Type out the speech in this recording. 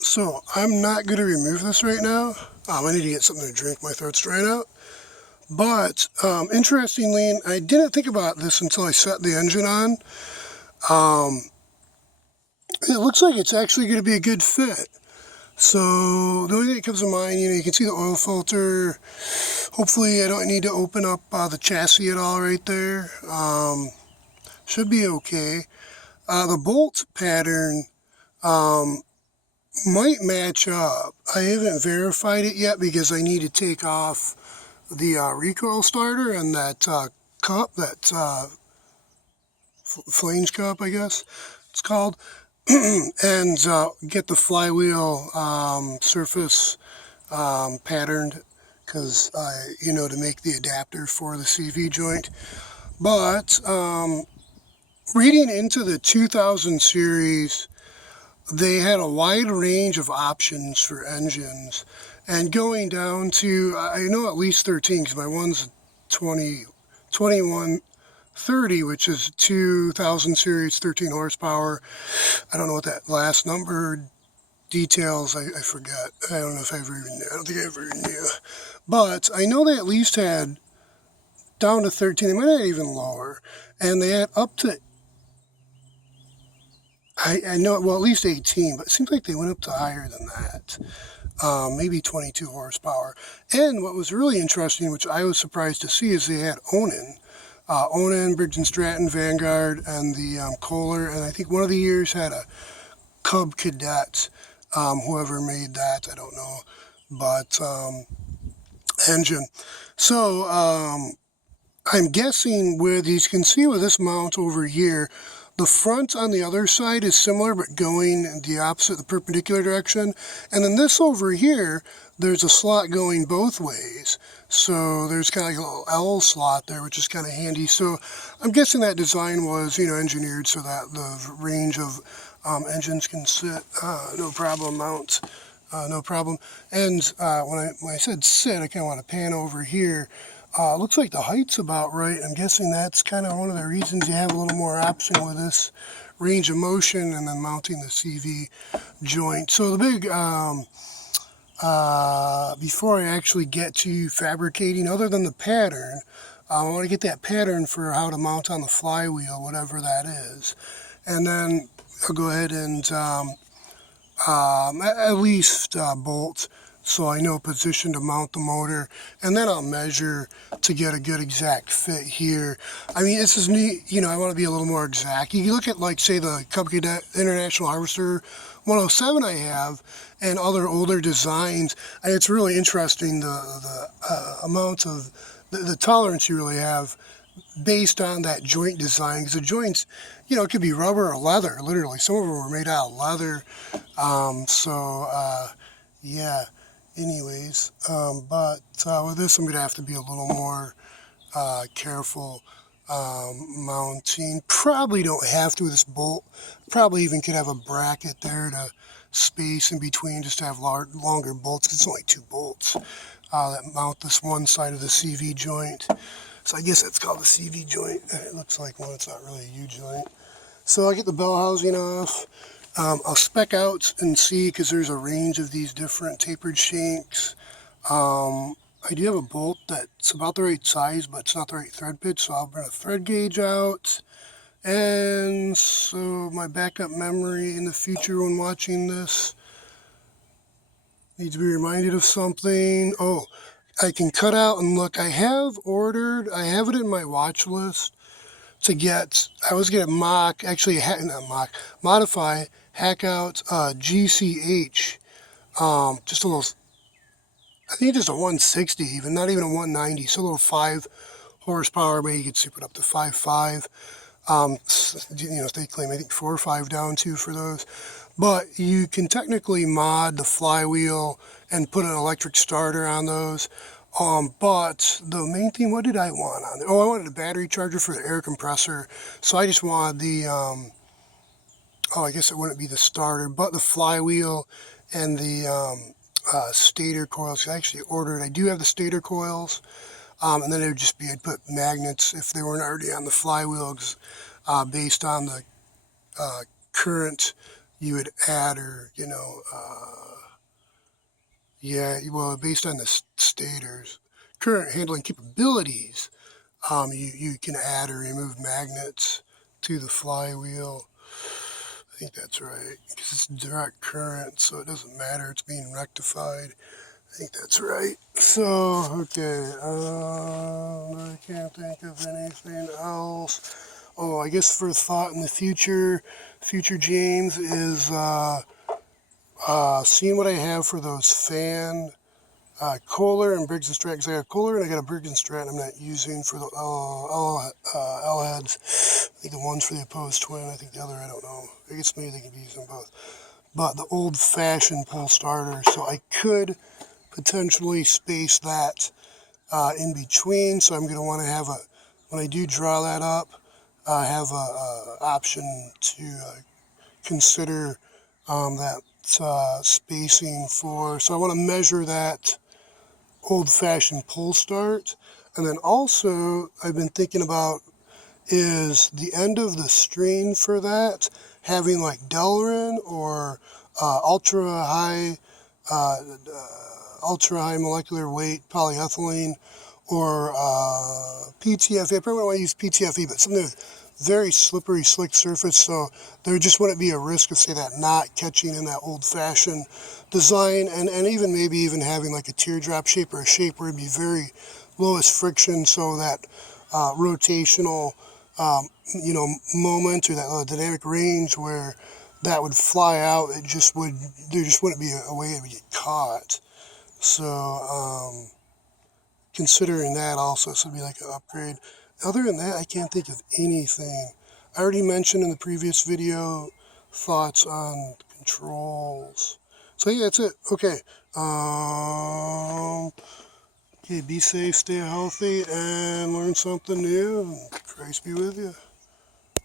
So I'm not going to remove this right now. I need to get something to drink. My throat's drying out. But interestingly, I didn't think about this until I set the engine on. It looks like it's actually going to be a good fit. So the only thing that comes to mind, you can see the oil filter. Hopefully I don't need to open up the chassis at all right there. Should be okay. The bolt pattern might match up. I haven't verified it yet because I need to take off the recoil starter and that cup, that flange cup, I guess it's called, and get the flywheel surface patterned, because to make the adapter for the CV joint. But reading into the 2000 series, they had a wide range of options for engines, and going down to, I know at least 13, because my one's 2130, which is 2000 series, 13 horsepower. I don't know what that last number details, I forget. I don't know if I ever even knew. I don't think I ever knew. But I know they at least had down to 13. They might have even lower. And they had up to, I know, well, at least 18, but it seems like they went up to higher than that. Maybe 22 horsepower. And what was really interesting, which I was surprised to see, is they had Onan, Briggs & Stratton, Vanguard, and the Kohler. And I think one of the years had a Cub Cadet. Whoever made that, I don't know. But engine. So I'm guessing with these, you can see with this mount over here, the front on the other side is similar, but going the opposite, the perpendicular direction. And then this over here, there's a slot going both ways. So there's kind of like a little L slot there, which is kind of handy. So I'm guessing that design was, engineered so that the range of engines can sit, no problem, mount, no problem. And when I said sit, I kind of want to pan over here. Looks like the height's about right. I'm guessing that's kind of one of the reasons you have a little more option with this range of motion and then mounting the CV joint. So the big, before I actually get to fabricating, other than the pattern, I want to get that pattern for how to mount on the flywheel, whatever that is. And then I'll go ahead and at least bolt, so I know position to mount the motor, and then I'll measure to get a good exact fit here. I mean, this is neat, I want to be a little more exact. You can look at, like, say, the Cub Cadet International Harvester 107 I have, and other older designs, and it's really interesting the amount of, the tolerance you really have based on that joint design, because the joints, it could be rubber or leather, literally. Some of them were made out of leather. Yeah, anyways, but with this I'm going to have to be a little more careful mounting. Probably don't have to with this bolt. Probably even could have a bracket there to space in between, just to have longer bolts, because it's only 2 bolts that mount this one side of the CV joint. So I guess that's called the CV joint. It looks like one, it's not really a U joint. So I'll get the bell housing off. I'll spec out and see, because there's a range of these different tapered shanks. I do have a bolt that's about the right size, but it's not the right thread pitch, so I'll bring a thread gauge out. And so my backup memory in the future when watching this needs to be reminded of something. Oh, I can cut out and look. I have it in my watch list to get, I was going to modify, hack out GCH, just a little, I think just a 160 even, not even a 190, so a little 5 horsepower, maybe you could soup it up to 5.5. They claim I think 4 or 5 down too for those. But you can technically mod the flywheel and put an electric starter on those. But the main thing, what did I want on there? Oh, I wanted a battery charger for the air compressor. So I just wanted the, I guess it wouldn't be the starter, but the flywheel and the stator coils. I actually ordered, I do have the stator coils. And then it would just be, I'd put magnets if they weren't already on the flywheel, based on the current you would add, or, yeah, well, based on the stator's current handling capabilities, you can add or remove magnets to the flywheel. I think that's right, because it's direct current, so it doesn't matter, it's being rectified. I think that's right. So, okay, I can't think of anything else. Oh, I guess for thought in the future James, is seeing what I have for those fan Kohler and Briggs & Stratton, because I got Kohler and I got a Briggs & Stratton I'm not using for the L heads. I think the one's for the opposed twin, I think the other, I don't know. I guess maybe they could be using both. But the old-fashioned pull starter, so I could potentially space that in between. So I'm going to want to have when I do draw that up, have a option to consider that spacing for. So I want to measure that old-fashioned pull start. And then also I've been thinking about is the end of the string for that having like Delrin or ultra high molecular weight polyethylene, or PTFE. I probably want to use PTFE, but something with very slippery, slick surface, so there just wouldn't be a risk of, say, that knot catching in that old-fashioned design, and even maybe even having like a teardrop shape or a shape where it'd be very lowest friction, so that rotational moment, or that dynamic range where that would fly out, there just wouldn't be a way it would get caught. So considering that also, so it'd be like an upgrade. Other than that, I can't think of anything. I already mentioned in the previous video thoughts on controls. So yeah, that's it. Okay. Okay, be safe, stay healthy, and learn something new. Christ be with you.